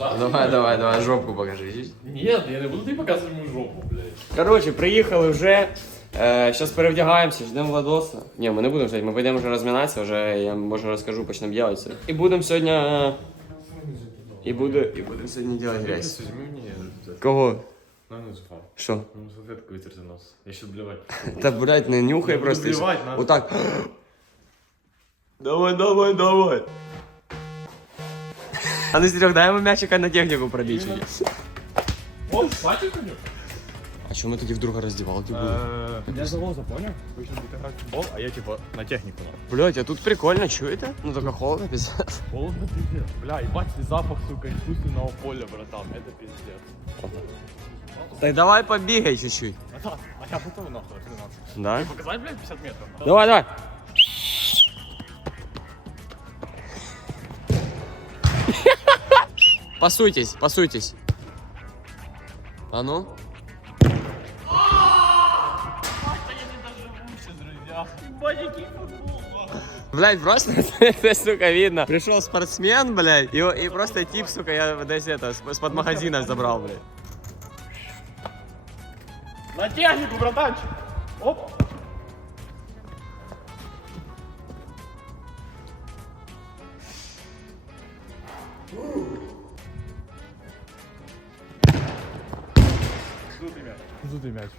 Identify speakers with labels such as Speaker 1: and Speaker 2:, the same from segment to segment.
Speaker 1: Давай, давай, давай, жопку покажи.
Speaker 2: Нет, я не буду тобі показувати мою жопу, блядь.
Speaker 1: Коротше, приїхали вже. Е, Зараз перевдягаємося, ждемо Владоса. Ні, ми не будемо ждати, ми підемо вже розминатися, вже я може розкажу, почнемо все. І будемо сьогодні. е, І, буде, і будемо сьогодні робити грязь. Кого?
Speaker 2: На не зуфа.
Speaker 1: Що?
Speaker 2: Ну, салфетку витерти нос. Я ще блювати.
Speaker 1: Та, блядь, не нюхай просто. все.
Speaker 2: надо.
Speaker 1: Отак. Давай, давай, давай. А ну, Серег, дай йому м'ячика на техніку пробити.
Speaker 2: О, бачиш коню?
Speaker 1: А чому ми тоді вдруг роздівалки були?
Speaker 2: Я за лоза, понял? Ви ще будете грати в футбол, а я типа на техніку.
Speaker 1: Блять, а тут прикольно, чуєте? Ну только холодно, пиздец.
Speaker 2: Холодно пиздец. Бля, ебать, запах, сука, искусственного поля, братан. Это пиздец.
Speaker 1: Так давай побегай чуть-чуть.
Speaker 2: Братан, а я готовый нахуй, 13.
Speaker 1: Да?
Speaker 2: Показать, блядь, 50 метров?
Speaker 1: Давай, давай. Пасуйтесь, пасуйтесь. А ну? Блять, просто это, сука, видно. Пришел спортсмен, блядь, и, и просто тип, сука, я десь это, с- с-под магазина забрал, блядь.
Speaker 2: На технику, братанчик! Оп!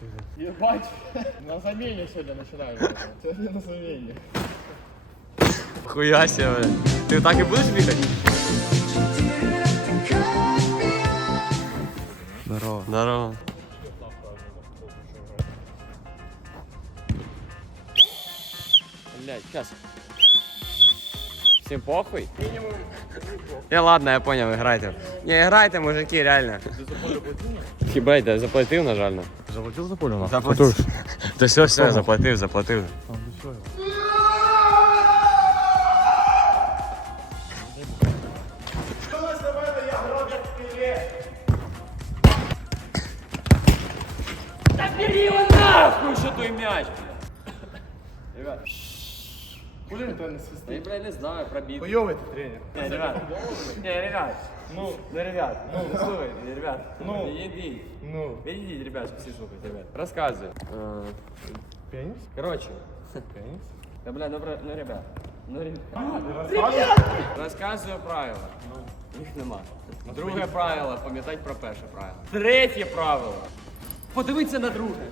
Speaker 2: Мяч. Ебать! На замене сегодня начинаем. Сегодня на замене.
Speaker 1: Хуя себе, блядь. Ты так и будешь бегать? Здорово. Здорово. Блять, сейчас. Всем похуй? Я ладно, я понял, играйте. Не, играйте, мужики, реально. Хіба я заплатив, на жаль.
Speaker 2: Заплатил за поле, нахуй?
Speaker 1: Заплатив. Да все, все, заплатив, заплатив. Та
Speaker 2: не
Speaker 1: знаю, пробитый.
Speaker 2: Хуёвый ты тренер.
Speaker 1: Не, ребят, не, ребят,
Speaker 2: Ну,
Speaker 1: ну, ребят, ну, слушайте, ребят,
Speaker 2: Ну.
Speaker 1: не иди.
Speaker 2: ну.
Speaker 1: Идите, ребят, все слушайте, ребят. Рассказывай.
Speaker 2: Пенис?
Speaker 1: Короче,
Speaker 2: Пенис?
Speaker 1: да, бля, ну, бра- ну, ребят, ну, ребят.
Speaker 2: Рассказывай.
Speaker 1: Розказую правила. Їх нема. Друге правило пам'ятати про перше правило. Третє правило. Подивитися на друге.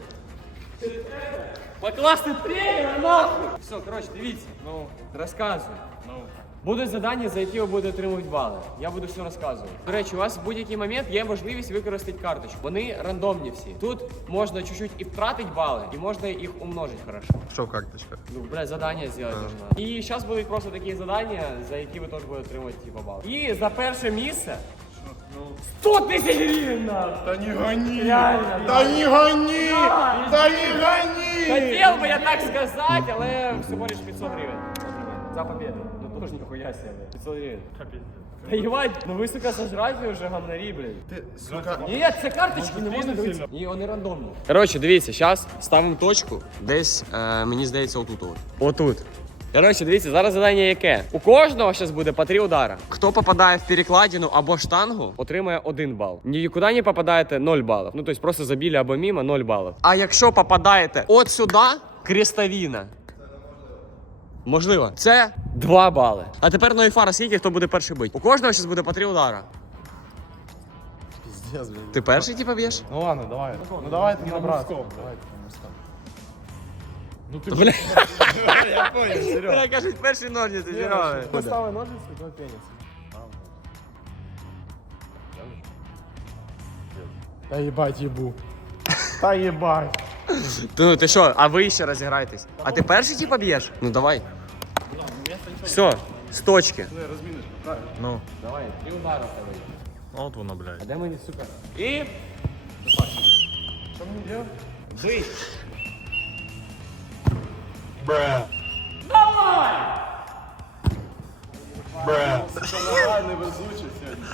Speaker 1: Покласти тренера нахуй! Все, коротше, дивіться.
Speaker 2: Ну,
Speaker 1: Розказую.
Speaker 2: ну.
Speaker 1: Будуть завдання, за які ви будете отримувати бали. Я буду все розказувати. До речі, у вас в будь-який момент є можливість використати карточку. Вони рандомні всі. Тут можна чуть-чуть і втратити бали, і можна їх умножити хорошо.
Speaker 3: Что в карточках?
Speaker 1: Ну, блядь, задання зробити можна. І зараз будуть просто такі задання, за які ви теж будете отримувати типу, бали. І за перше місце 100 тисяч гривень нахуй!
Speaker 2: Да не гони!
Speaker 1: Реально,
Speaker 2: Да не гони! Да не гони!
Speaker 1: Хотів би я так сказати, але всього лиш 500 гривень. За победу. Ну тоже ніхуя себе. 500 гривень. Та їбать, ну ви, сука, сожрать вже гамнарі, блядь.
Speaker 2: Ты, сука,
Speaker 1: Ні, це карточки, не можна дивитися. Ні, вони рандомні. Коротше, дивіться, зараз ставимо точку. Десь, е, мені здається, отут. От. Отут. Коротше, дивіться, зараз завдання яке. У кожного зараз буде по три удара. Хто попадає в перекладину або штангу, отримає один бал. Нікуди не попадаєте 0 балів. Ну, тобто просто забілі або мімо 0 балів. А якщо попадаєте от сюди, крестовина. Можливо, це 2 бали. А тепер Нойфара, скільки хто буде перший бить? У кожного зараз буде по три удара.
Speaker 2: пиздец, блядь.
Speaker 1: Ти перший типа б'єш?
Speaker 2: Ну ладно, давай. Ну давай ты на брат. Давай Ну ты,
Speaker 1: Бля.
Speaker 2: Я понял, Серега.
Speaker 1: Я кажуть, перший ножниці, Серега.
Speaker 2: Поставь ножницы, твой пенис. Да ебать ебу. Да ебать.
Speaker 1: Ну ти що, а ви ще розіграйтесь. А ти перший типа б'єш? Ну давай. Все, з точки.
Speaker 3: Ну,
Speaker 1: Давай, і удар у тебе.
Speaker 3: вот воно, блядь.
Speaker 1: А де мені, сука? І
Speaker 2: Что мне делать?
Speaker 1: бий.
Speaker 3: Бра.
Speaker 2: Давай, не везучий сегодня.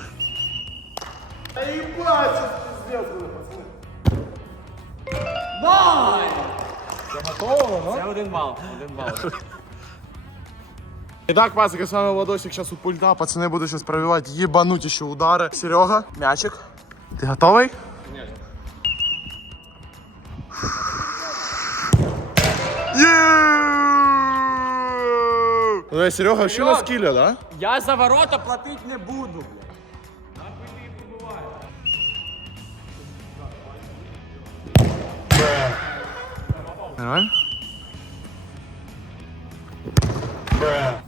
Speaker 2: Да ебать, сейчас пиздец будет, пацаны.
Speaker 1: Бай!
Speaker 2: Все готово, ну?
Speaker 1: Це один бал, один бал.
Speaker 2: Итак, пацаны, с вами Владосик, сейчас у пульта. Пацаны будут сейчас пробивать ебанутищие удары. Серега, мячик. Ты готовый? Конечно. Ну, Серега вообще на
Speaker 1: Серег!
Speaker 2: скилле, да?
Speaker 1: Я за ворота платити не буду.
Speaker 2: Нормально?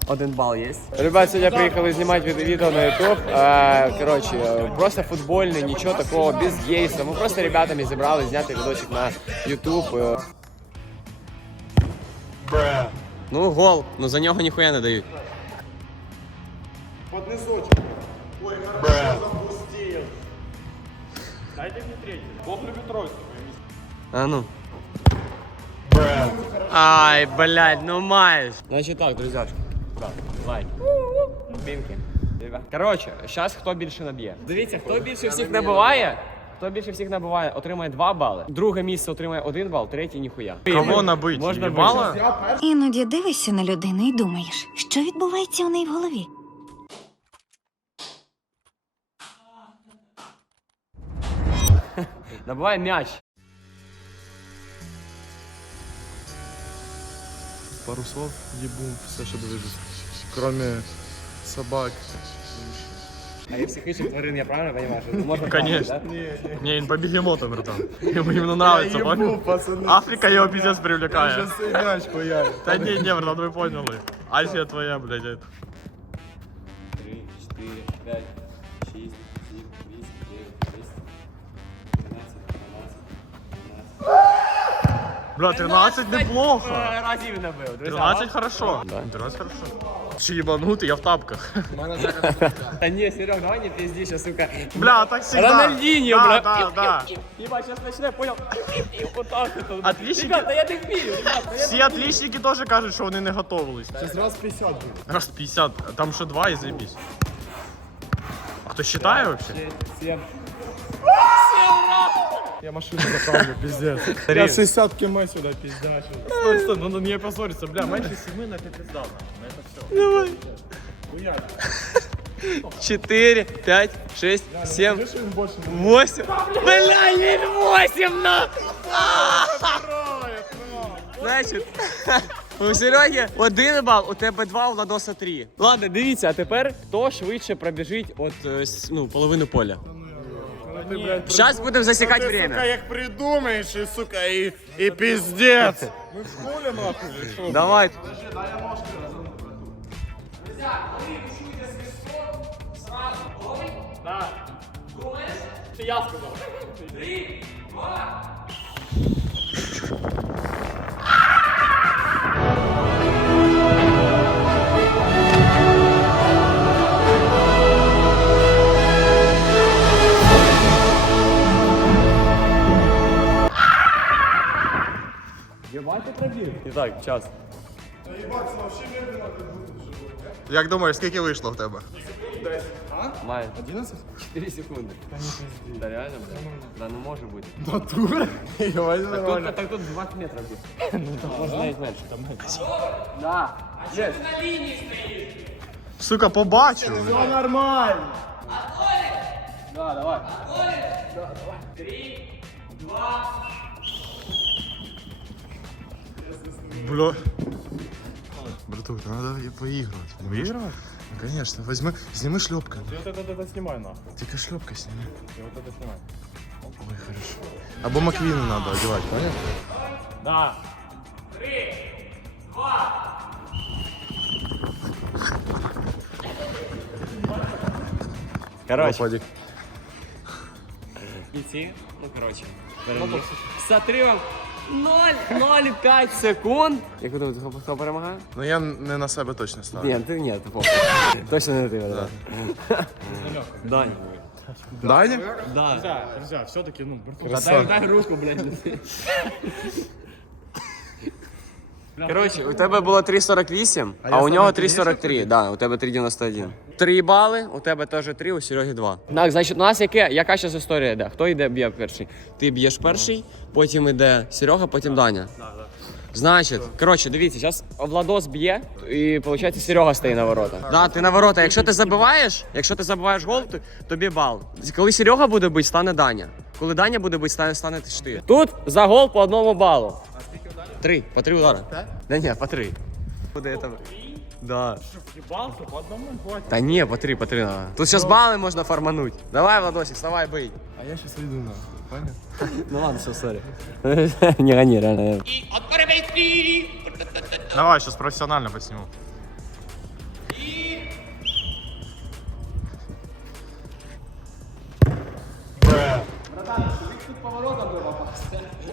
Speaker 1: Один бал є. Ребят, сьогодні приїхали знімати від- відео на YouTube. Е, коротше, е, просто футбольне, нічого такого, без гейса. Ми просто ребятами зібрали зняти відосик на YouTube. е. Ну, гол. Ну за нього ніхуя не дають.
Speaker 2: Под низочек. Ой, хорошо запустил.
Speaker 1: А ну. Ай, блядь, ну маєш. Значить так, друзяшки. Так, лайк. Бінки. Коротше, зараз хто більше наб'є. Дивіться, хто більше всіх набиває, хто більше всіх набиває, отримає 2 бали. Друге місце отримає 1 бал, третє ніхуя.
Speaker 3: Кого набить?
Speaker 1: Можна вийти.
Speaker 4: Іноді дивишся на людину і думаєш, що відбувається у неї в голові.
Speaker 1: Набиває м'яч.
Speaker 2: Пару слов ебу, все, что движется. Кроме собак.
Speaker 1: А і всіх інших тварин я правильно розумію? що Можна
Speaker 3: Конечно.
Speaker 1: правильно, да?
Speaker 3: Не, он по бегемотам, братан. Ему именно нравится,
Speaker 2: ебу,
Speaker 3: понял?
Speaker 2: пацаны.
Speaker 3: Африка его пиздец привлекает.
Speaker 2: Сейчас и мяч хуярит.
Speaker 3: Да не, не, братан, вы поняли. Азия твоя, блядь. это.
Speaker 1: 3, 4,
Speaker 3: Бля, 13 неплохо.
Speaker 1: Разів набив.
Speaker 3: 13 хорошо. 13 хорошо. Че ебанутый, я в тапках.
Speaker 1: Та ні, Серег, давай не пизди, сейчас, сука.
Speaker 3: Бля, так всегда.
Speaker 1: Рональдинho,
Speaker 3: да,
Speaker 1: бля.
Speaker 3: Да, да.
Speaker 1: Ебать, сейчас начинаю, понял? И вот так вот.
Speaker 3: Отличники.
Speaker 1: Ребята, я не вмію, ребята. я-
Speaker 3: Всі отличники теж кажуть, що вони не готовились.
Speaker 2: Сейчас раз 50 будет.
Speaker 3: Раз 50, а там ще два і заебись. А хто считає вообще?
Speaker 1: Сім.
Speaker 2: Я машину заправлю, пиздец. Я 60 км сюда пиздячу.
Speaker 3: Стой, стой, ну не опозориться, бля, менше 7 на 5 пизда. На это все.
Speaker 1: П'ять, шесть, сім,
Speaker 2: Видишь, им больше.
Speaker 1: Бля, він восемь, на! Значить, у Сереги один бал, у тебе два, у Владоса три. Ладно, дивіться, а тепер хто швидше пробіжить от е, с- ну, половину поля.
Speaker 2: Ты, блядь,
Speaker 1: Зараз будемо засікати
Speaker 2: Ты, сука,
Speaker 1: время.
Speaker 2: их придумаешь, и, сука, и, и пиздец. Мы в школе, нахуй, или что?
Speaker 1: Давай. Єбати так, час.
Speaker 2: Як думаєш, скільки вийшло в тебе?
Speaker 1: Має
Speaker 2: 11?
Speaker 1: 4 секунди. Да реально, бля? Да ну може бути.
Speaker 2: Натура? Ебать,
Speaker 1: Так
Speaker 2: нормально.
Speaker 1: тут, так тут 20 метрів буде. Ну там може навіть менше. Там менше. Да. Є.
Speaker 3: Сука, побачу.
Speaker 2: Все нормально.
Speaker 1: Да, давай.
Speaker 2: Бля. Братух, надо и поигрывать. Выигрывать? Ну, конечно. Возьми, сними шлепкой.
Speaker 3: Вот это, это снимай нахуй.
Speaker 2: Только шлепкой сними.
Speaker 3: Вот это снимай.
Speaker 2: Ой, хорошо. Або Маквина надо одевать, понял?
Speaker 3: Да.
Speaker 1: Короче,
Speaker 2: Попадик.
Speaker 1: бійці, ну короче, переміг. З отрывом 0,05 секунд. Як ви думаєте, хто- хто перемагає?
Speaker 2: Ну я не на себе точно ставлю.
Speaker 1: Ні, ти ні, ти похуй. Точно не ти, да. Даня.
Speaker 2: Даня?
Speaker 1: Да.
Speaker 3: Друзья, друзья, все-таки, ну, братан.
Speaker 1: Дай, дай руку, блядь. Коротше, у тебе було 3,48, а, у нього 3,43. Да, у тебе 3,91. 3 бали, у тебе теж 3, у Сереги 2. Так, значить, у нас яке, яка зараз історія йде? Хто йде б'є перший? Ти б'єш перший, потім йде Серега, потім Даня. Значить, коротше, дивіться, зараз Владос б'є, і виходить Серега стає на ворота. Да, ти на ворота. Якщо ти забиваєш, якщо ти забиваєш гол, то тобі бал. Коли Серега буде бити, стане Даня. Коли Даня буде бити, стане, стане ти. Тут за гол по одному балу. Три, по три удари. Да ні, по три. Куди це? Да.
Speaker 3: Їбался по одному хватит.
Speaker 1: Та ні, по три, по три надо. Тут зараз бали можна фармануть. Давай, Владосик, вставай, бий.
Speaker 2: А я сейчас иду на. Понял?
Speaker 1: Ну ладно, все, сорі. Не гони, реально.
Speaker 3: Давай, сейчас профессионально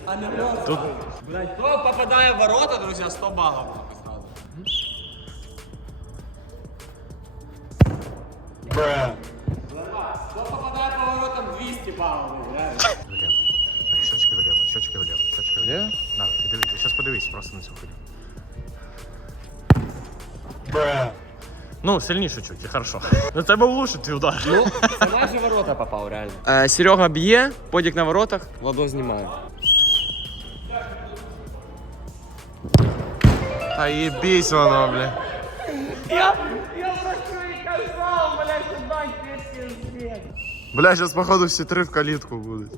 Speaker 3: посниму.
Speaker 1: Блять, хто попадає в ворота, друзі, 100 балів. Хто попадає по воротам 200 балів, реально.
Speaker 3: Влево. Так, щечки влево, щечки влево, щечки влево. Да, ти дивись, сейчас подивись просто на цю хуйню. Ну, сильніше чуть, і хорошо. Ну це був лучший твій удар.
Speaker 1: Ну, це майже ворота попав, реально. Е, Серега б'є, подік на воротах, Владо знімає.
Speaker 2: А ебись воно, бля. Бля, сейчас походу все три в калитку будут.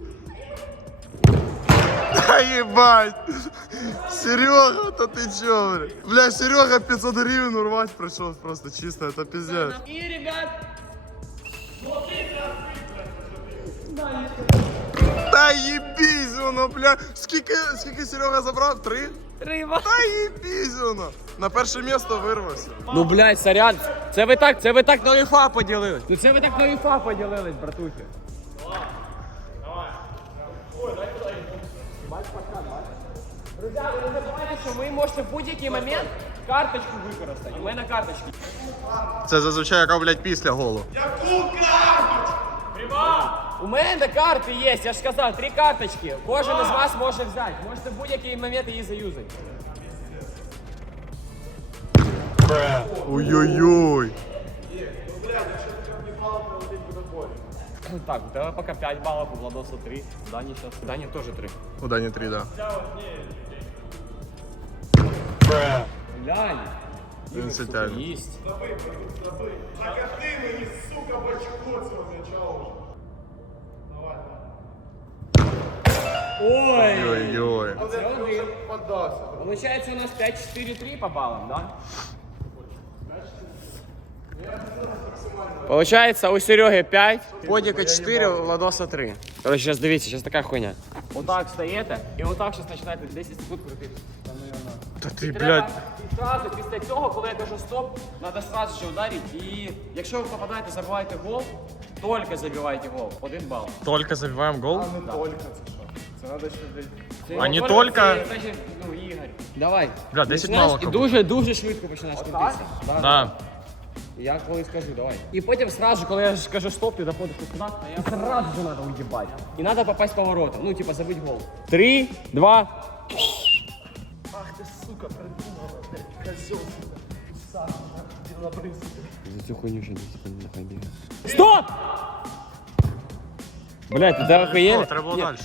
Speaker 2: Да ебать! Серега, да ты чё, бля? Бля, Серега 500 гривен урвать пришел просто чисто, это пиздец.
Speaker 1: І, ребят,
Speaker 2: Та ебись воно, бля. Скільки, скільки Серега забрав? Три?
Speaker 1: Риба.
Speaker 2: Та ебись воно. На перше місто вирвався.
Speaker 1: Ну, блядь, сорян, це ви так, це ви так на УЄФА поділились. Ну це ви так на УЄФА поділились, братухи. Друзі, ви не забувайте, що ви можете в будь-який момент карточку використати. У мене карточки.
Speaker 2: Це зазвичай яка, блядь, після голу.
Speaker 1: У мене карти є, я ж сказав, три карточки. Кожен із вас може взяти. Можете в будь-який момент її заюзати.
Speaker 2: Ой-ой-ой.
Speaker 1: Ну так, у тебе поки 5 балів, у Владоса 3, у Дані зараз. У Дані теж 3.
Speaker 2: У Дані три, да.
Speaker 1: Глянь.
Speaker 2: Він це тягне.
Speaker 1: Їсть. Ой!
Speaker 2: Ой-ой.
Speaker 1: Це один. Получается у нас 5-4-3 по баллам, да? Получается у Сереги 5, Подіка 4, у Владоса 3. Короче, сейчас дивіться, сейчас така хуйня. Отак стаєте і отак зараз починаєте 10 секунд крутити.
Speaker 2: Та ти,
Speaker 1: Треба
Speaker 2: блядь.
Speaker 1: і зразу після цього, коли я кажу стоп, треба сразу же ударити. І якщо ви попадаєте, забиваєте гол, тільки забивайте гол. Один бал.
Speaker 3: Только забиваємо гол.
Speaker 1: Це
Speaker 3: А не
Speaker 1: говорить,
Speaker 3: тільки-
Speaker 1: це, значить, ну, Ігор. Давай.
Speaker 3: Бля, 10
Speaker 1: Починаєш
Speaker 3: балок
Speaker 1: І
Speaker 3: або.
Speaker 1: дуже, дуже швидко починаєш крутитися. Да,
Speaker 3: Да.
Speaker 1: Я коли скажу, давай. І потім сразу, коли я ж кажу стоп, ти доходиш туди, і сразу же треба уїбати. І треба попасть по воротам. Ну, типа, забить гол. Три, два. Ах ти, сука, придумала, За цю хуйню ще 10 секунд нахай бігає. Стоп! Блять, ти зараз охуєли?
Speaker 3: О, треба було далі.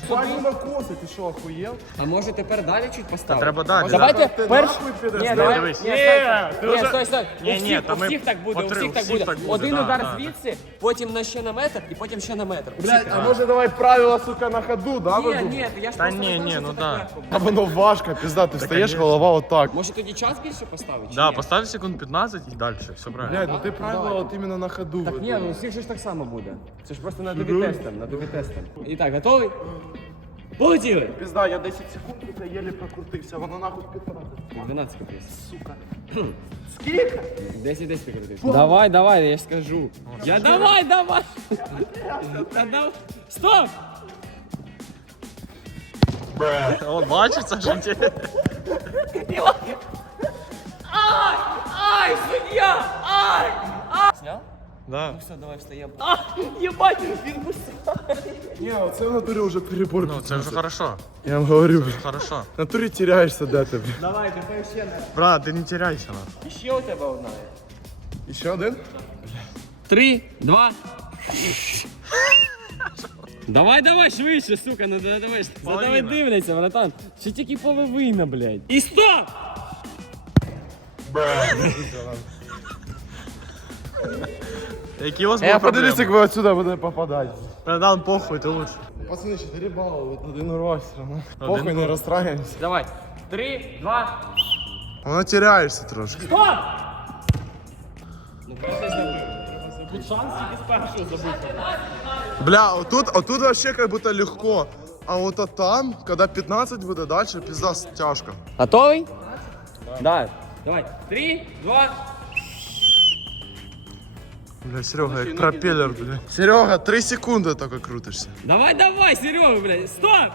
Speaker 2: на коси, ти що, охуєв?
Speaker 1: А може тепер далі чуть поставити?
Speaker 3: треба далі.
Speaker 1: Давайте
Speaker 2: Ти
Speaker 1: перш...
Speaker 2: нахуй підеш,
Speaker 1: Ні,
Speaker 2: да?
Speaker 1: давай.
Speaker 3: Дивись.
Speaker 1: Ні,
Speaker 3: Ні,
Speaker 1: стой,
Speaker 3: ти
Speaker 1: ні,
Speaker 3: вже-
Speaker 1: стой, стой.
Speaker 3: Ні,
Speaker 1: у
Speaker 3: ні,
Speaker 1: всіх,
Speaker 3: та
Speaker 1: у
Speaker 3: ми
Speaker 1: всіх так буде,
Speaker 3: по
Speaker 1: у
Speaker 3: три,
Speaker 1: всіх
Speaker 3: у
Speaker 1: так
Speaker 3: всіх
Speaker 1: буде.
Speaker 3: так буде,
Speaker 1: Один
Speaker 3: да,
Speaker 1: удар
Speaker 3: да.
Speaker 1: звідси, потім на ще на метр і потім ще на метр. У всіх
Speaker 2: Блядь,
Speaker 1: так
Speaker 2: а
Speaker 1: буде.
Speaker 2: може давай правила, сука, на ходу, да,
Speaker 1: Ні,
Speaker 2: видумай?
Speaker 1: ні, я ж
Speaker 3: Та
Speaker 1: просто
Speaker 3: ні,
Speaker 1: не знаю,
Speaker 3: ні,
Speaker 1: що
Speaker 3: ну
Speaker 1: це
Speaker 3: да.
Speaker 1: так легко буде.
Speaker 2: А воно важко, пізда, ти встаєш, голова отак.
Speaker 1: Може тоді час більше поставити? чи
Speaker 3: Да,
Speaker 1: ні?
Speaker 3: поставь секунд 15 і далі. Все правильно.
Speaker 2: Блядь, ну ти правила от іменно на ходу.
Speaker 1: Так ні, ну у всіх же ж так само буде. Це ж просто на тобі тестом, на тобі тестом. І так, готовий? Полетіли!
Speaker 2: Пізда, я 10 секунд, це єлі прокрутився, воно нахуй 15.
Speaker 1: 12 капець.
Speaker 2: Сука. Скільки?
Speaker 1: 10 10 прикрутився. Давай, давай, я ж скажу. Я давай, давай! Та давай. Стоп!
Speaker 3: От бачиш, це ж інтересно.
Speaker 1: Ай! Ай, судья! Ай! Ай! Снял?
Speaker 3: Да.
Speaker 1: Все, давай встаємо. А, єбать, він кусає.
Speaker 2: Ні, оце в натурі вже перебор.
Speaker 3: Ну, це вже хорошо.
Speaker 2: Я вам говорю,
Speaker 3: Хорошо.
Speaker 2: в натурі теряєшся, де ти.
Speaker 1: Давай, тепер ще на.
Speaker 3: Брат, ти не теряйся на.
Speaker 1: І ще у тебе одна є.
Speaker 2: І ще один?
Speaker 1: Три, два. Давай, давай, швидше, сука, ну давай, давай. Задавай дивляться, братан. Ще тільки половина, блядь. І стоп!
Speaker 3: Які у вас
Speaker 2: Я подивіться, як ви отсюда буде попадати.
Speaker 3: Братан, похуй, ти лучше.
Speaker 2: Пацани, 4 балли, от один урвать все одно. Похуй, не розстраємося.
Speaker 1: Давай. Три, два.
Speaker 2: Воно теряєшся трошки.
Speaker 1: Стоп! Ну, просто если Тут шанс тільки з першого забити.
Speaker 2: Бля, отут, отут вообще как будто легко. А вот а там, когда 15 буде дальше, пизда тяжко.
Speaker 1: Готовий? Да. Давай. Три, два.
Speaker 2: Бля, Серега, як пропеллер, бля. Серега, 3 секунди только крутишся.
Speaker 1: Давай, давай, Серега, блядь. Стоп!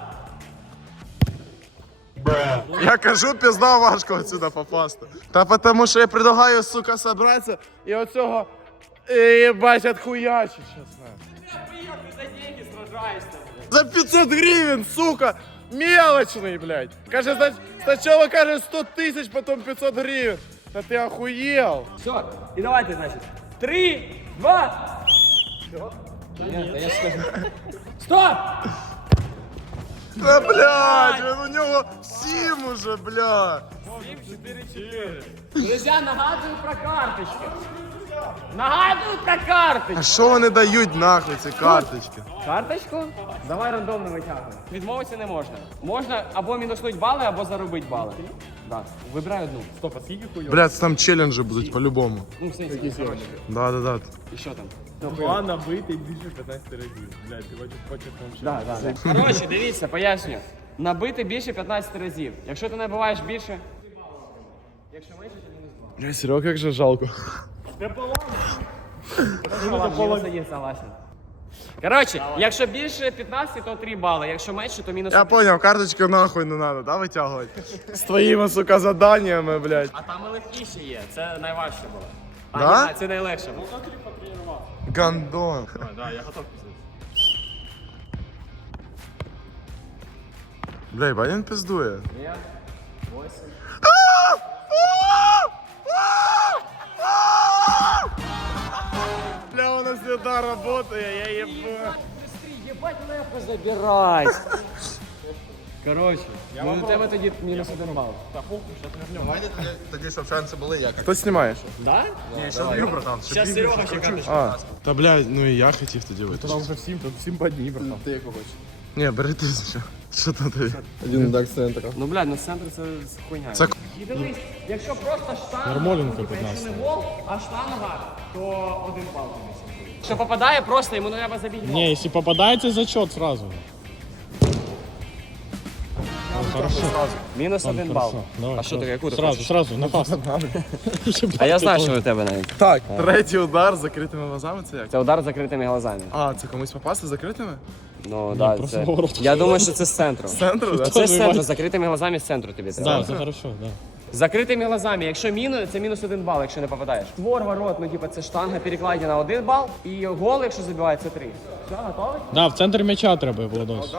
Speaker 2: Я кажу, пізда важко отсюда попасти. Та потому що я предлагаю, сука, собратися і оцього ебать отхуячить чесно.
Speaker 1: Ты за деньги сражаешься.
Speaker 2: За 500 гривен, сука! Мелочный, блядь. Каже, сна- сначала каже 100 тысяч, потом 500 гривен. Да ты охуел.
Speaker 1: Все, и давайте, значит. Три, два. Нет, да я скажу. Стоп!
Speaker 2: Да, блядь, он у него 7 уже, бля.
Speaker 1: 7, 4, 4. Друзья, нагадую про карточки. Нагадую про
Speaker 2: А що вони дають нахуй ці карточки?
Speaker 1: Карточку? Давай рандомно витягуємо. Відмовитися не можна. Можна або мінуснуть бали, або заробити бали. Да. Вибирай одну. Стоп, а скільки хуйов?
Speaker 2: Блядь, там челленджі будуть по-любому.
Speaker 1: Ну, в сенсі, коротше.
Speaker 2: Да, да, да.
Speaker 1: І що там?
Speaker 5: Два набити більше 15 разів. Блядь, ти хочеш хочеш там ще.
Speaker 1: Да, да, да. Коротше, дивіться, пояснюю. Набити більше 15 разів. Якщо ти набиваєш більше, Якщо менше, то мінус
Speaker 2: Бля, Серега, як же жалко.
Speaker 1: Один, согласен. Коротше, якщо більше 15, то 3 бали. Якщо менше, то мінус
Speaker 2: Я понял, карточки нахуй не надо, да, витягувати? З твоїми, сука, заданнями, блядь.
Speaker 1: А там і легкіше є, це найважче було. А,
Speaker 2: Да?
Speaker 1: ні, це найлегше було.
Speaker 2: Гандон.
Speaker 5: Да, я готов.
Speaker 2: Бля, ебать, він пиздує. Бля, у нас всегда работает, я ебу.
Speaker 1: Єбать легко забирать. Коротше, ну у тебе тоді мінус один бал.
Speaker 3: Тоді щоб шанси були як.
Speaker 2: Хто знімає?
Speaker 1: Да?
Speaker 3: Ні, ще злю, братан.
Speaker 1: Зараз Серега ще карточку.
Speaker 2: А, та блядь, ну і я хотів тоді витягти.
Speaker 5: Там вже всім, тут всім по дні, братан. Ти як хочеш.
Speaker 2: Ні, бери ти що. Що там тобі?
Speaker 5: Один удар з центру.
Speaker 1: Ну, блядь, ну центр це хуйня.
Speaker 2: Це
Speaker 1: І дивись, якщо просто штанга,
Speaker 5: Ярмоленко
Speaker 1: типу, якщо
Speaker 5: 15.
Speaker 1: не гол, а штанга, то один бал тобі. Якщо попадає, просто йому треба забити гол.
Speaker 5: Не, если попадается, зачет сразу. Хорошо.
Speaker 1: Мінус один бал.
Speaker 5: Давай,
Speaker 1: А що ти,
Speaker 5: сразу.
Speaker 1: яку ти
Speaker 5: Сразу,
Speaker 1: хочеш?
Speaker 5: сразу, на пас.
Speaker 1: А я знаю, що у тебе навіть.
Speaker 2: Так, третій удар з закритими глазами, це як?
Speaker 1: Це удар з закритими глазами.
Speaker 2: А, це комусь попасти з закритими?
Speaker 1: Ну, да,
Speaker 5: просто
Speaker 1: це...
Speaker 5: наоборот.
Speaker 1: Я думаю, що це з центру.
Speaker 2: З центру, да?
Speaker 1: Це з центру, з закритими глазами з центру тобі треба.
Speaker 5: Да, це хорошо, да.
Speaker 1: Закритими глазами, якщо мінус, це мінус один бал, якщо не попадаєш. Твор ворот, ну типа це штанга перекладена на один бал, і гол, якщо забиває, це три. Все, готовий?
Speaker 5: Да, в центр м'яча треба, Владос.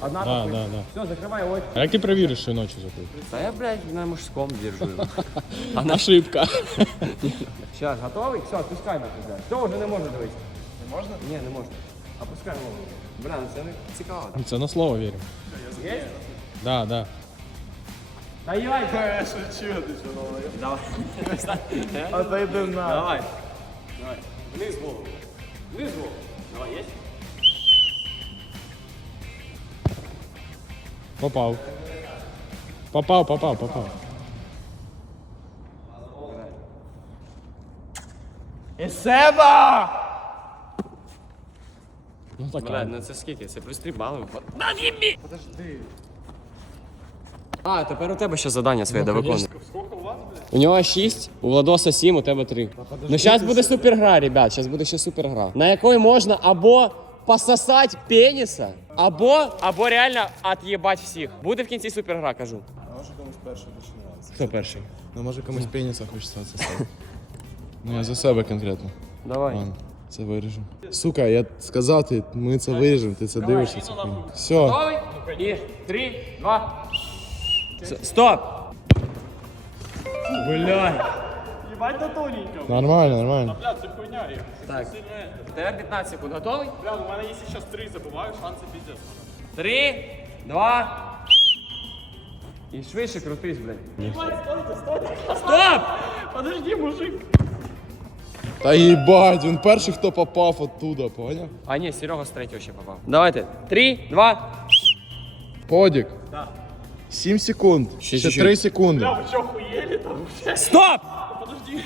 Speaker 1: Одна
Speaker 5: Да,
Speaker 1: попитка.
Speaker 5: да, да.
Speaker 1: Все, закривай очі.
Speaker 5: А як ти перевіриш, що ночі забив?
Speaker 1: Та я, блядь, на мужском держу.
Speaker 5: Ошибка.
Speaker 1: Сейчас, готовий? Все, отпускай на тебе. Все, вже не може дивитися. Не можна? Ні, не можна. Опускай голову. Бля, ну це не цікаво.
Speaker 5: Це на слово віримо.
Speaker 1: Є?
Speaker 5: Да, да.
Speaker 1: Яй,
Speaker 2: Я шучу, ти що
Speaker 1: Давай.
Speaker 2: Отойди на.
Speaker 1: Давай. Давай. Вниз голову. Вниз голову. Давай, есть?
Speaker 5: Попав. Попав, попав, попав.
Speaker 2: Есеба!
Speaker 5: Ну
Speaker 1: Блядь,
Speaker 5: така.
Speaker 1: ну це скільки? Це плюс 3 бали. Подожди. А, тепер у тебе ще завдання своє до виконує. У нього 6, у Владоса 7, у тебе 3. Ну зараз буде супергра, ребят, зараз буде ще супергра. На якої можна або пососать пеніса, або, або реально от'єбать всіх. Буде в кінці супергра, кажу.
Speaker 2: Може комусь перший починається.
Speaker 1: Хто перший?
Speaker 2: Ну може комусь пеніса хочеться себе. Ну я за себе конкретно.
Speaker 1: Давай.
Speaker 2: Ладно, це виріжу. Сука, я сказав, ти, ми це виріжемо, ти це дивишся, це хуйня. Все.
Speaker 1: Готовий? І 3, 2. Стоп! Блядь.
Speaker 5: Ебать на тоненьком.
Speaker 2: Нормально, нормально.
Speaker 5: Бля, це хуйня. я
Speaker 1: Так.
Speaker 5: сильно это.
Speaker 1: У тебе 15 секунд. Готовий?
Speaker 5: Бля, у мене якщо зараз три забуваю, шанси піздець.
Speaker 1: Три, два. І швидше крутись, блядь.
Speaker 5: Ебать, стойте, стойте.
Speaker 1: Стоп!
Speaker 5: Подожди, мужик.
Speaker 2: Та їбать, він перший, хто попав оттуда, поняв?
Speaker 1: А ні, Серега з третього ще попав. Давайте. Три, два.
Speaker 2: Подік. 7 секунд. Ще
Speaker 1: чуть-чуть.
Speaker 2: 3 секунди.
Speaker 5: Бля, ви що, хуєлі там?
Speaker 1: Стоп!
Speaker 5: Подожди.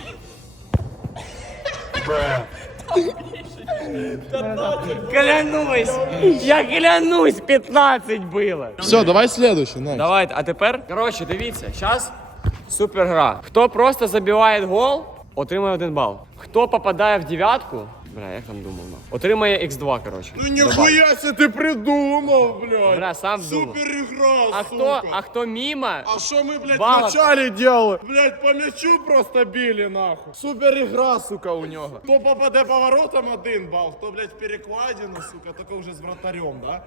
Speaker 1: Клянусь! Я клянусь, 15 було.
Speaker 2: Все, давай следующий, Настя.
Speaker 1: Давайте, а тепер, коротше, дивіться, зараз супер гра. Хто просто забиває гол, отримає один бал. Хто попадає в дев'ятку, бля, як там думав, ну, отримає X2, коротше.
Speaker 2: Ну ніхуя себе ти придумав, блядь.
Speaker 1: Бля, сам думав.
Speaker 2: Супер ігра,
Speaker 1: А хто, а хто мимо,
Speaker 2: А що ми, блядь,
Speaker 1: Балок.
Speaker 2: вначале делали? Блядь, по мячу просто били, нахуй. Супер ігра, сука, у нього. Хто попаде поворотом один бал, хто, блядь, в перекладину, сука, тільки вже з вратарем, да?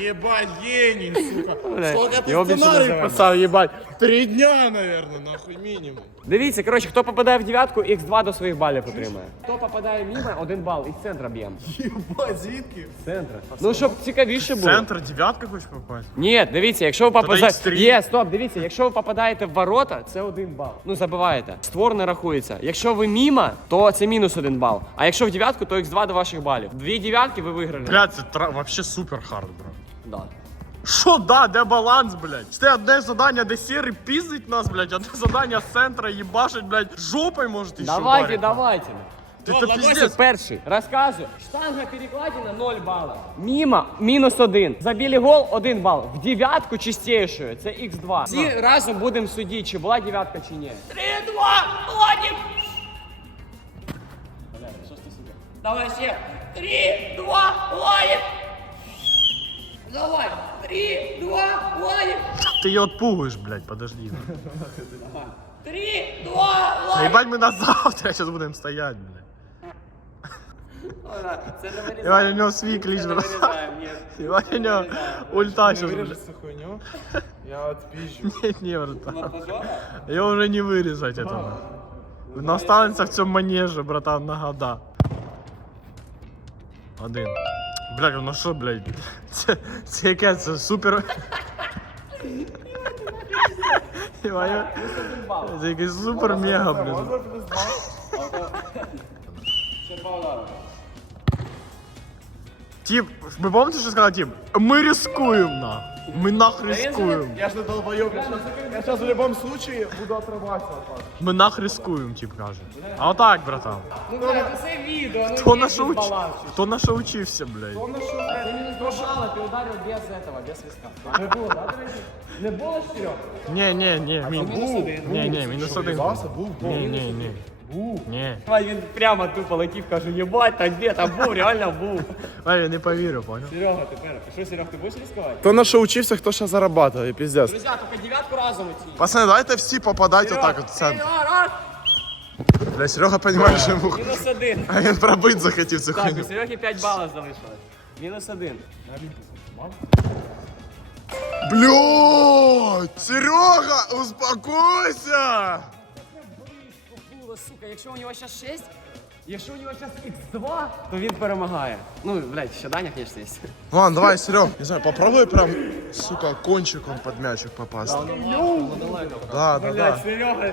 Speaker 2: Єбать, геній, сука.
Speaker 1: Блядь,
Speaker 2: Сколько ти
Speaker 1: його більше
Speaker 2: сценарій
Speaker 1: називаємо.
Speaker 2: писав, єбать? Три дня, наверное, нахуй, мінімум.
Speaker 1: Дивіться, коротше, хто попадає в дев'ятку, X2 до своїх балів отримає. Хто попадає мимо, один бал, Із центра б'ємо.
Speaker 2: Єбать, звідки?
Speaker 1: З центра. Ну, щоб цікавіше було.
Speaker 3: Центр дев'ятка хочеш попасть?
Speaker 1: Ні, дивіться, якщо ви
Speaker 3: X3.
Speaker 1: попадаєте. Є, стоп, дивіться, якщо ви попадаєте в ворота, це один бал. Ну забиваєте. Створ не рахується. Якщо ви мімо, то це мінус один бал. А якщо в дев'ятку, то X2 до ваших балів. Дві дев'ятки ви виграли.
Speaker 3: Бля, це тра... вообще супер хард, бро.
Speaker 1: Да.
Speaker 3: Що, да, де баланс, блядь? Це одне завдання, де сірий піздить нас, блядь, одне завдання з центра їбашить, блядь, жопою може ти
Speaker 1: Давайте,
Speaker 3: ударить.
Speaker 1: давайте.
Speaker 3: Ти
Speaker 1: О,
Speaker 3: то пиздец.
Speaker 1: перший. Розказую. Штанга перекладина 0 балів. Мімо мінус 1. Забили гол 1 бал. В дев'ятку чистішою це Х2. Всі разом будемо судити, чи була дев'ятка чи ні. 3, 2, Владик! Давай ще. 3, 2, Владик! Давай. 3, 2, Владик!
Speaker 3: Ти її отпугуєш, блядь, подожди.
Speaker 1: 3, 2, Владик!
Speaker 3: Ебать, ми на завтра зараз будемо стояти, блядь.
Speaker 1: Це не вирізаємо.
Speaker 3: Ебать, у нього свій кліч.
Speaker 1: Це не вирізаємо, ні.
Speaker 3: Ебать, у нього ульта зараз, блядь.
Speaker 2: цю хуйню? Я отпіжу.
Speaker 3: Ні, ні, братан. Його вже не вирізати, этого. Він останеться в цьому манежі, братан, на года. Один. Бля, ну що, блядь? Це, це яке, це супер... Ебать, Це якийсь супер мега, блядь. Тип, ви пам'ятаєте, що сказав Тип? Ми рискуємо, на. Ми нах рискуємо.
Speaker 2: Я ж не долбоёб, я щас, я щас в любом случае буду отрываться от вас.
Speaker 3: Ми нах рискуємо, тип каже. А отак, братан.
Speaker 1: Ну, бля, це відео, ну
Speaker 3: Хто
Speaker 1: є
Speaker 3: на що уч...
Speaker 1: дисбаланс.
Speaker 3: Хто на що учився, блядь?
Speaker 1: Це мінус два бала, ти ударив без этого, без свистка. Не було, да, до речі? Не було чотирьох?
Speaker 3: Ні, ні, ні, мін...
Speaker 1: мінус один.
Speaker 3: Ні, ні, мінус один.
Speaker 2: Васа був, був.
Speaker 3: Ні, ні, ні. Ні.
Speaker 1: Він прямо тупо летів, каже, єбать, так де, там був, реально був.
Speaker 3: А я не повірю, понял?
Speaker 1: Серега, тепер, що, Серег, ти будеш ризикувати?
Speaker 2: Хто на що учився, хто ще зарабатує, піздець.
Speaker 1: Друзі, тільки дев'ятку разом оці.
Speaker 2: Пацани, давайте всі попадайте отак от в центр.
Speaker 1: Раз,
Speaker 2: Бля, Серега розуміє, що йому...
Speaker 1: мінус один.
Speaker 2: А він пробити захотів цю
Speaker 1: Так,
Speaker 2: хуйню.
Speaker 1: у Сереги 5 балів залишилось. Мінус один.
Speaker 2: Блядь! Серега, успокойся!
Speaker 1: Було, сука, якщо у нього зараз 6, якщо у нього зараз Х2, то він перемагає. Ну, блядь, ще Даня, звісно, є.
Speaker 2: Ладно, давай, Серег, не знаю, попробуй прям, сука, кончиком под мячик попасть. Да, да, да.
Speaker 1: Серега,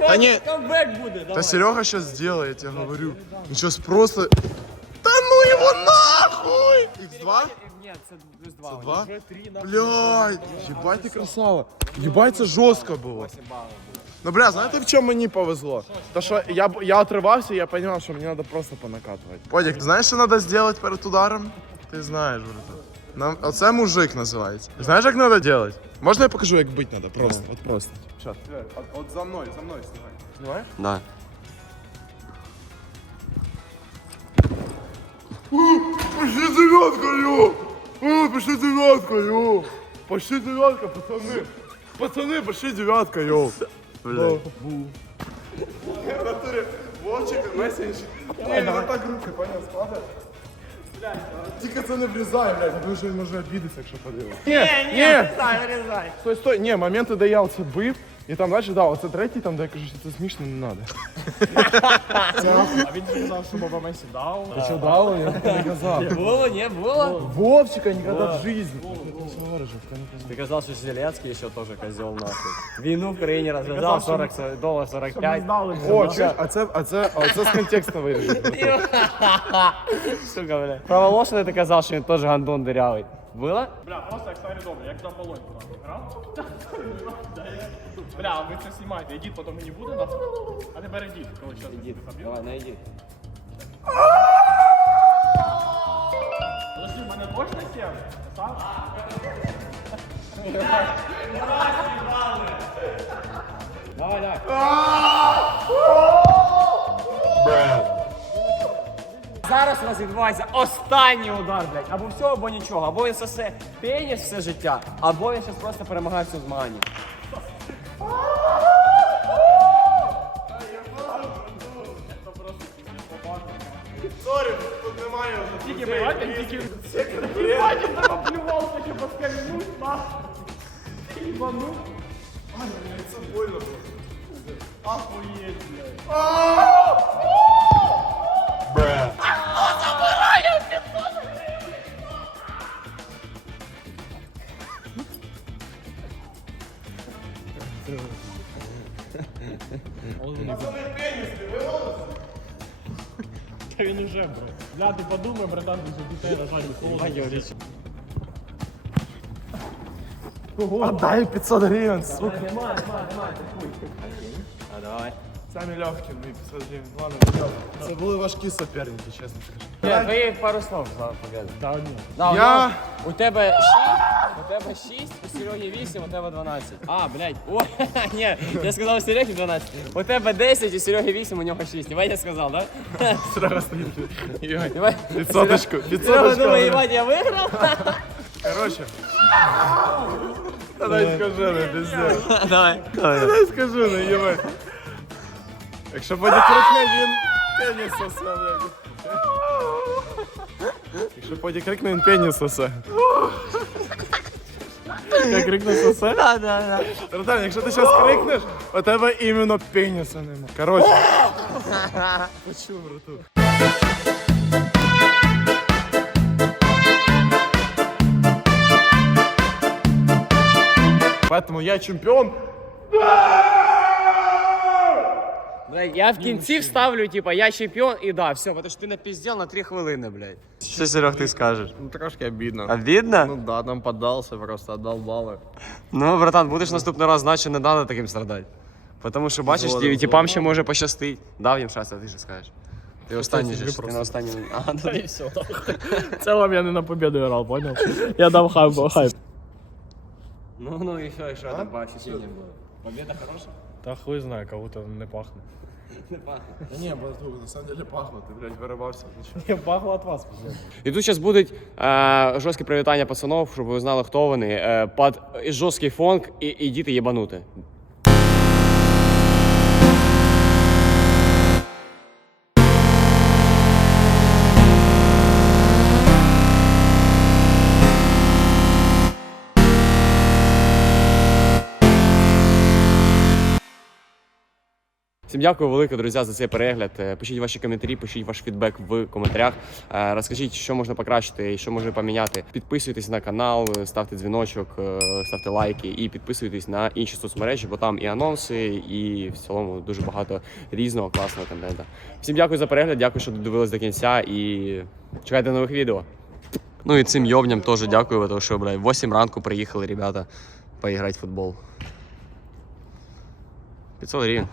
Speaker 2: Та ні.
Speaker 1: камбек буде,
Speaker 2: Да
Speaker 1: давай.
Speaker 2: Серега сейчас сделает, я тебе говорю. Он сейчас просто... Да ну его нахуй! X2?
Speaker 1: Ні, це плюс 2.
Speaker 2: Два? Блядь, ебать ты красава. Ебать, це жорстко було. Ну, бля, знаєте, в чому мені повезло? То, що я, б- я отривався, і я понимал, що мені треба просто понакатувати. Подік, знаєш, що треба зробити перед ударом? Ти знаєш, братан. Нам, оце мужик називається. Знаєш, як треба робити? Можна я покажу, як бити треба? Просто, от просто. Щас, от, от за мною, за мною знімай. Знімаєш?
Speaker 1: Да.
Speaker 2: Пошли девятка, ё! О, пошли девятка, ё! Пошли девятка, пацаны! Пацаны, пошли девятка, ё! Блядь. В натуре Вовчик месендж. Ні, не так руки, понял, складай. Тільки це не влізає, блядь, тому що він може обідатися, якщо подивитися. Ні, ні,
Speaker 1: Вирізай, вирізай.
Speaker 2: Стой, стой, ні, моменти, де я оце бив, І там далі, да, оце третій, там, де я кажу, що це смішно, не треба.
Speaker 3: А він же казав, що Боба Месі дав.
Speaker 2: Ти що дав? Я такого не казав.
Speaker 1: Було, не було?
Speaker 2: Вовчика ніколи в житті.
Speaker 1: Ты казал, что Зеленский еще тоже козел нахуй. Війну в країні розв'язав 40 долларів 45.
Speaker 2: О, чуєш, а це, а це, а це з контексту вирішить.
Speaker 1: Сука, бля. Про Волошина ти казав, що він теж гандон дырявий. Було?
Speaker 3: Бля, просто як старий добре, як за полонь грав. Бля, ви це знімаєте, ідіть, потім мені буде нас. А тепер ідіть, коли що ідіть.
Speaker 1: Давай, найди.
Speaker 3: Подожди, в мене точно сім? Сам?
Speaker 1: нас відбувається останній удар, блядь. Або все, або нічого. Або він сосе пеніс все життя, або він зараз просто перемагає в цьому змаганні.
Speaker 3: Подумай, братан, ти що дітей на жаль холодно.
Speaker 2: Отдай 500 гривень, сука.
Speaker 1: А давай.
Speaker 2: Самі легкі, мої 500 гривень. Ладно, це були важкі суперники, чесно скажу.
Speaker 1: Ні, твої пару слов за победу.
Speaker 3: Та ні.
Speaker 1: Да,
Speaker 2: Я-
Speaker 1: у, у тебе 6, у тебе 6, у Сереги 8, у тебе 12. А, блядь, о, ні, я сказав у Сереги 12. У тебе 10, у Сереги 8, у нього 6. Іван я сказав, да?
Speaker 2: Сразу стоїть.
Speaker 1: Іван,
Speaker 2: Підсоточку,
Speaker 1: Серега
Speaker 2: підсоточку.
Speaker 1: думає, Іван, я виграв?
Speaker 2: Короче. Та дай скажи, не пиздец.
Speaker 1: Давай.
Speaker 2: Дай скажу, не їбать. Якщо буде крикне, він пеніс сосе, блядь. Якщо поді крикне, він пеніс сосе.
Speaker 3: Я крикну сосе.
Speaker 1: Да, да, да.
Speaker 2: Братан, якщо ти зараз крикнеш, у тебе іменно пеніса нема. Короче. Почув, братух. Поэтому я чемпіон.
Speaker 1: Блядь, я в кінці вставлю, типа, я чемпіон, і да, все, потому що ти напіздел на 3 хвилини, блядь. Що, Серег, ти скажеш?
Speaker 5: Ну трошки обідно.
Speaker 1: Обидно?
Speaker 5: Ну да, там поддался, просто отдал баллы.
Speaker 1: Ну, братан, будеш наступний раз, значить не треба таким страдати. Потому що бачиш, ті, типам ще може пощастить. Дав їм шанс, а ти що скажеш? Ти останній же, ж, ти на останній. А, ну і все.
Speaker 3: В целом я не на победу грав, понял? Я дав хайп, хайп.
Speaker 1: Ну, ну і що, і що там по ощущениям було? Победа хороша?
Speaker 3: Та хуй знає, кого-то не пахне.
Speaker 2: Не пахне. Да ні, братух, на самом деле пахло, ти, блядь, виривався.
Speaker 3: Я пахло от вас, блядь.
Speaker 1: І тут зараз буде е, жорсткі привітання пацанов, щоб ви знали, хто вони. Е, під жорсткий фонк і, і діти єбанути. Всім дякую велике, друзі, за цей перегляд. Е, Пишіть ваші коментарі, пишіть ваш фідбек в коментарях. Е, Розкажіть, що можна покращити і що можна поміняти. Підписуйтесь на канал, е, ставте дзвіночок, ставте лайки і підписуйтесь на інші соцмережі, бо там і анонси, і в цілому дуже багато різного класного контенту. Всім дякую за перегляд, дякую, що додивились до кінця і чекайте нових відео. Ну і цим йовням теж дякую, тому що, блядь, в 8 ранку приїхали ребята поіграти в футбол. 500 гривень.